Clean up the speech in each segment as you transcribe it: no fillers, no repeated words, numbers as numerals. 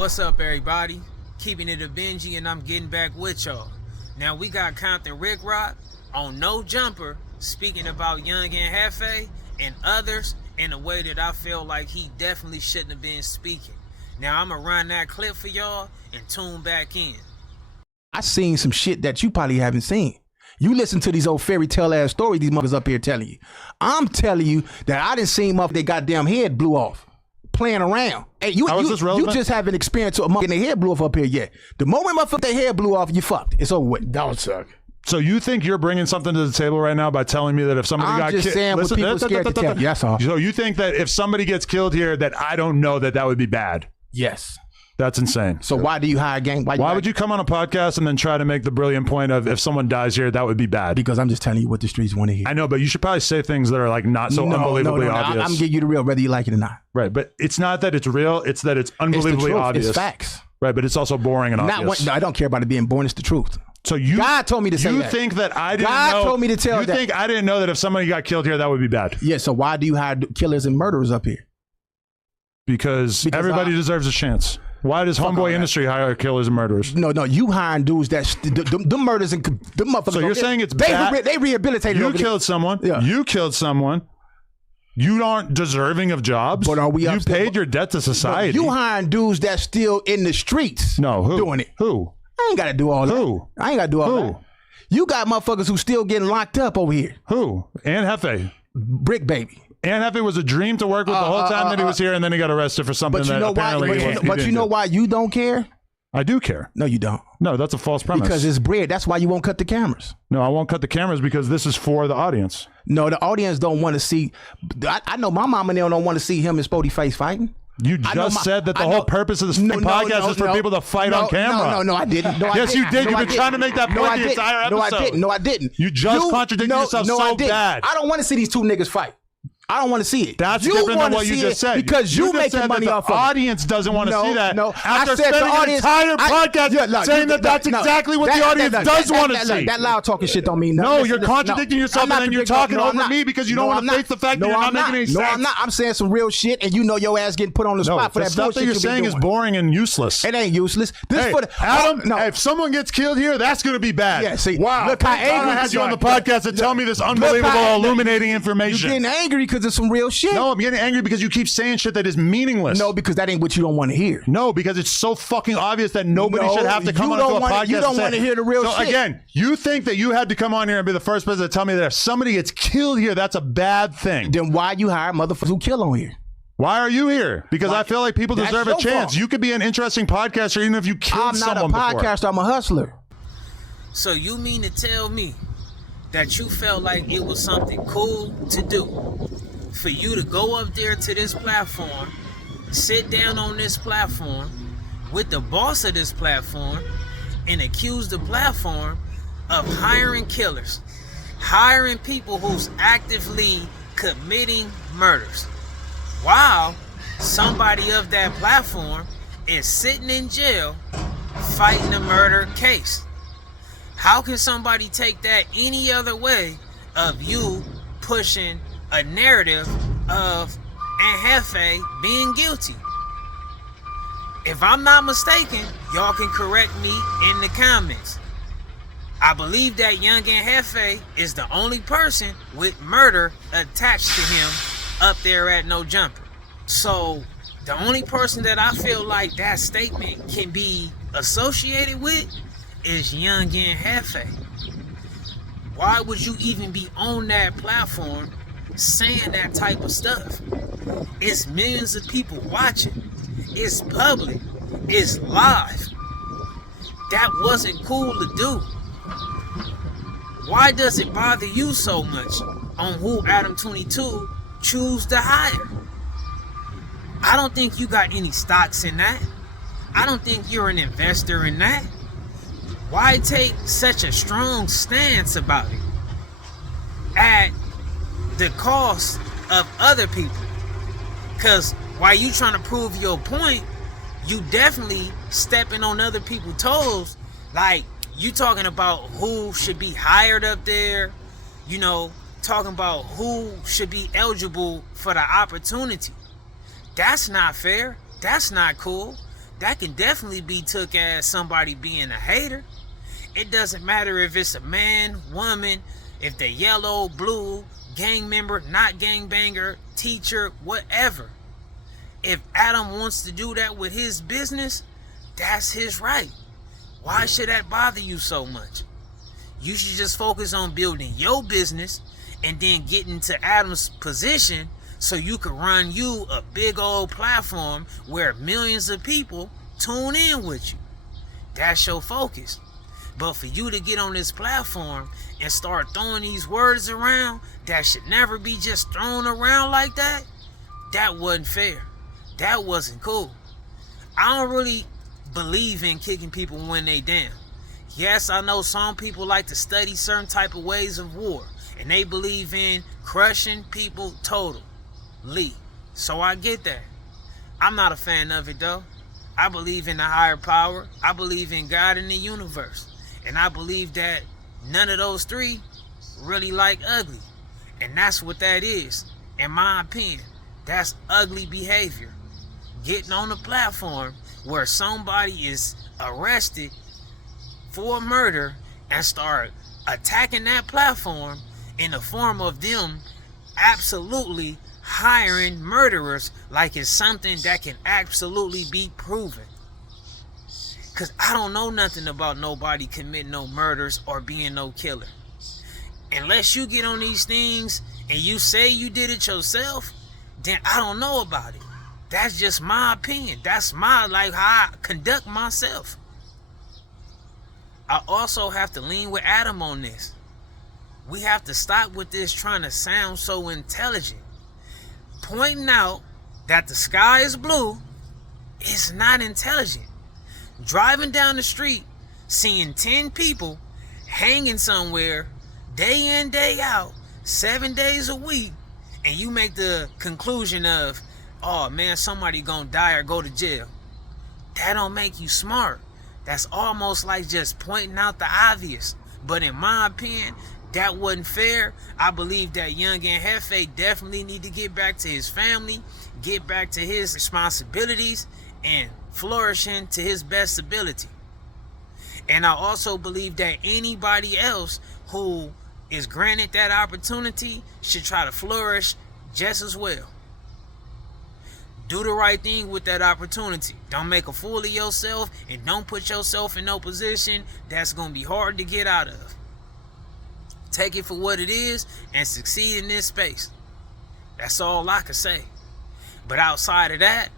What's up, everybody? Keeping it a Benji, and I'm getting back with y'all. Now, we got Compton Ricc Roc on No Jumper speaking about Young and Hefe and others in a way that I feel like he definitely shouldn't have been speaking. Now, I'm going to run that clip for y'all and tune back in. I seen some shit that you probably haven't seen. You listen to these old fairy tale ass stories these motherfuckers up here telling you. I'm telling you that I didn't see motherfuckers their goddamn head blew off. Playing around. Hey, you just haven't experienced a motherfucker getting their head blew off up here yet. The moment motherfucker their head blew off, you fucked. It's over with. That would suck. So you think you're bringing something to the table right now by telling me that if somebody got killed... I'm just saying what people scared to tell you. That's all. So you think that if somebody gets killed here that I don't know that would be bad? Yes. That's insane. So why do you hire a gang? Why would you come on a podcast and then try to make the brilliant point of if someone dies here, that would be bad? Because I'm just telling you what the streets want to hear. I know, but you should probably say things that are like not so unbelievably obvious. I'm giving you the real, whether you like it or not. Right, but it's not that it's real, it's that it's unbelievably obvious. It's facts. Right, but it's also boring and obvious. No, I don't care about it being boring, it's the truth. So God told me to say that. You think that I didn't know? God told me to tell that. You think I didn't know that if somebody got killed here, that would be bad? Yeah, so why do you hire killers and murderers up here? Because everybody deserves a chance. Why does Homeboy Industry hire killers and murderers? No, you hiring dudes that the murders and the motherfuckers. So you're saying it's bad? They rehabilitated. You killed someone. Yeah. You killed someone. You aren't deserving of jobs. But are we? You paid your debt to society. You hiring dudes that's still in the streets. No, who doing it? Who? I ain't got to do all that. Who? I ain't got to do all that. You got motherfuckers who still getting locked up over here. Who? And Hefe. Brick Baby. And Hefe was a dream to work with the whole time that he was here, and then he got arrested for something that apparently But you know why you don't care? I do care. No, you don't. No, that's a false premise. Because it's bread. That's why you won't cut the cameras. No, I won't cut the cameras because this is for the audience. No, the audience don't want to see. I know my mama and them don't want to see him and Spody Face fighting. You just said that the whole purpose of this podcast is for people to fight on camera. No, I didn't. Yes, you did. You've been trying to make that point the entire episode. No, I didn't. You just contradicted yourself so bad. I don't want to see these two niggas fight. I don't want to see it. That's different than what you just said. Because you making money off of it. The audience doesn't want to see that. No, after spending an entire podcast saying that that's exactly what the audience does want to see. That loud talking shit don't mean nothing. No, you're contradicting yourself and then you're talking over me because you don't want to face the fact that you're not making any sense. No, I'm not. I'm saying some real shit and you know your ass getting put on the spot for that bullshit. The stuff that you're saying is boring and useless. It ain't useless. Adam, if someone gets killed here, that's going to be bad. Yeah, see. Wow. Look how angry I had you on the podcast to tell me this unbelievable, illuminating information. You're getting angry because it's some real shit. No, I'm getting angry because you keep saying shit that is meaningless. No, because that ain't what you don't want to hear. No, because it's so fucking obvious that nobody should have to come onto a podcast. You don't want to hear the real shit. So again, you think that you had to come on here and be the first person to tell me that if somebody gets killed here, that's a bad thing. Then why you hire motherfuckers who kill on here? Why are you here? Because I feel like people deserve a chance. You could be an interesting podcaster even if you killed someone before. I'm not a podcaster. I'm a hustler. So you mean to tell me that you felt like it was something cool to do for you to go up there to this platform, sit down on this platform with the boss of this platform and accuse the platform of hiring killers, hiring people who's actively committing murders, while somebody of that platform is sitting in jail fighting a murder case? How can somebody take that any other way of you pushing a narrative of Hefe being guilty? If I'm not mistaken, y'all can correct me in the comments. I believe that Young and Hefe is the only person with murder attached to him up there at No Jumper. So the only person that I feel like that statement can be associated with is Young and Hefe. Why would you even be on that platform saying that type of stuff? It's millions of people watching. It's public. It's live. That wasn't cool to do. Why does it bother you so much on who ADAM22 choose to hire? I don't think you got any stocks in that. I don't think you're an investor in that. Why take such a strong stance about it at the cost of other people? Because while you trying to prove your point, you definitely stepping on other people's toes. Like, you talking about who should be hired up there, you know, talking about who should be eligible for the opportunity. That's not fair. That's not cool. that can definitely be took as somebody being a hater. It doesn't matter if it's a man, woman, if they're yellow, blue, gang member, not gang banger, teacher, whatever. If Adam wants to do that with his business, that's his right. Why should that bother you so much? You should just focus on building your business and then get into Adam's position so you can run you a big old platform where millions of people tune in with you. That's your focus. But for you to get on this platform and start throwing these words around that should never be just thrown around like that, that wasn't fair. That wasn't cool. I don't really believe in kicking people when they down. Yes, I know some people like to study certain type of ways of war, and they believe in crushing people totally. So I get that. I'm not a fan of it though. I believe in a higher power. I believe in God and the universe. And I believe that none of those three really like ugly. And that's what that is. In my opinion, that's ugly behavior. Getting on a platform where somebody is arrested for murder and start attacking that platform in the form of them absolutely hiring murderers like it's something that can absolutely be proven. Because I don't know nothing about nobody committing no murders or being no killer. Unless you get on these things and you say you did it yourself, then I don't know about it. That's just my opinion. That's my, like, how I conduct myself. I also have to lean with Adam on this. We have to stop with this trying to sound so intelligent. Pointing out that the sky is blue is not intelligent. Driving down the street, seeing 10 people hanging somewhere, day in, day out, 7 days a week, and you make the conclusion of, oh man, somebody gonna die or go to jail. That don't make you smart. That's almost like just pointing out the obvious. But in my opinion, that wasn't fair. I believe that Young and Hefe definitely need to get back to his family, get back to his responsibilities, and flourishing to his best ability. And I also believe that anybody else who is granted that opportunity should try to flourish just as well. Do the right thing with that opportunity. Don't make a fool of yourself, and don't put yourself in no position that's going to be hard to get out of. Take it for what it is and succeed in this space. That's all I can say. But outside of that,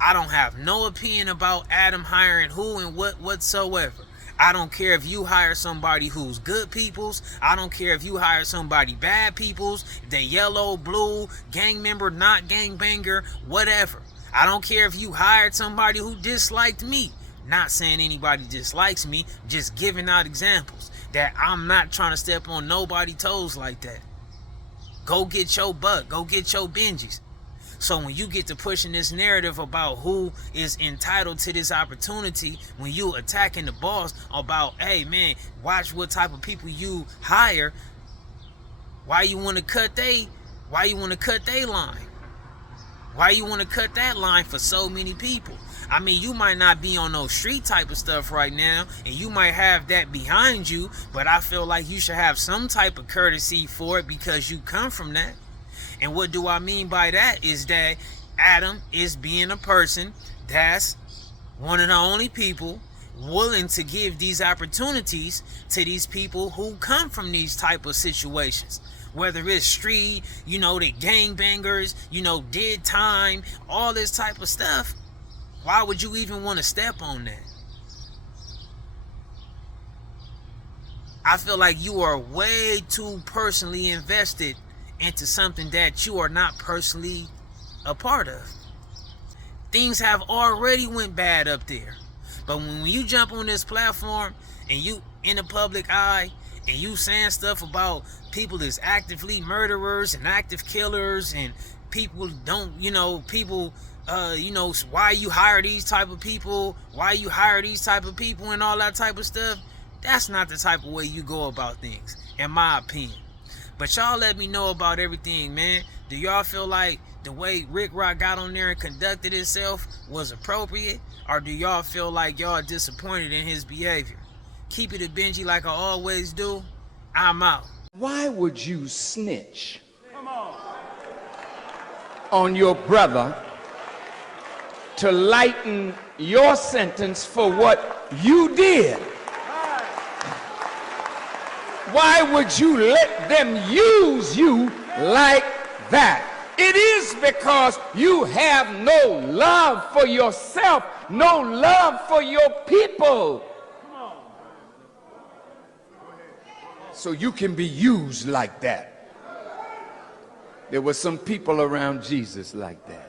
I don't have no opinion about Adam hiring who and what whatsoever. I don't care if you hire somebody who's good peoples. I don't care if you hire somebody bad peoples. If they yellow, blue, gang member, not gang banger, whatever. I don't care if you hired somebody who disliked me. Not saying anybody dislikes me, just giving out examples that I'm not trying to step on nobody's toes like that. Go get your buck. Go get your Benjis. So when you get to pushing this narrative about who is entitled to this opportunity, when you attacking the boss about, hey man, watch what type of people you hire, why you want to cut they line? Why you want to cut that line for so many people? I mean, you might not be on no street type of stuff right now, and you might have that behind you, but I feel like you should have some type of courtesy for it because you come from that. And what do I mean by that is that Adam is being a person that's one of the only people willing to give these opportunities to these people who come from these type of situations. Whether it's street, the gangbangers, did time, all this type of stuff. Why would you even want to step on that? I feel like you are way too personally invested into something that you are not personally a part of. Things have already went bad up there. But when you jump on this platform and you in the public eye and you saying stuff about people is actively murderers and active killers and people don't, why you hire these type of people, and all that type of stuff, that's not the type of way you go about things, in my opinion. But y'all let me know about everything, man. Do y'all feel like the way Ricc Roc got on there and conducted himself was appropriate? Or do y'all feel like y'all disappointed in his behavior? Keep it a Benji like I always do. I'm out. Why would you snitch on your brother to lighten your sentence for what you did? Why would you let them use you like that? It is because you have no love for yourself, no love for your people. So you can be used like that. There were some people around Jesus like that.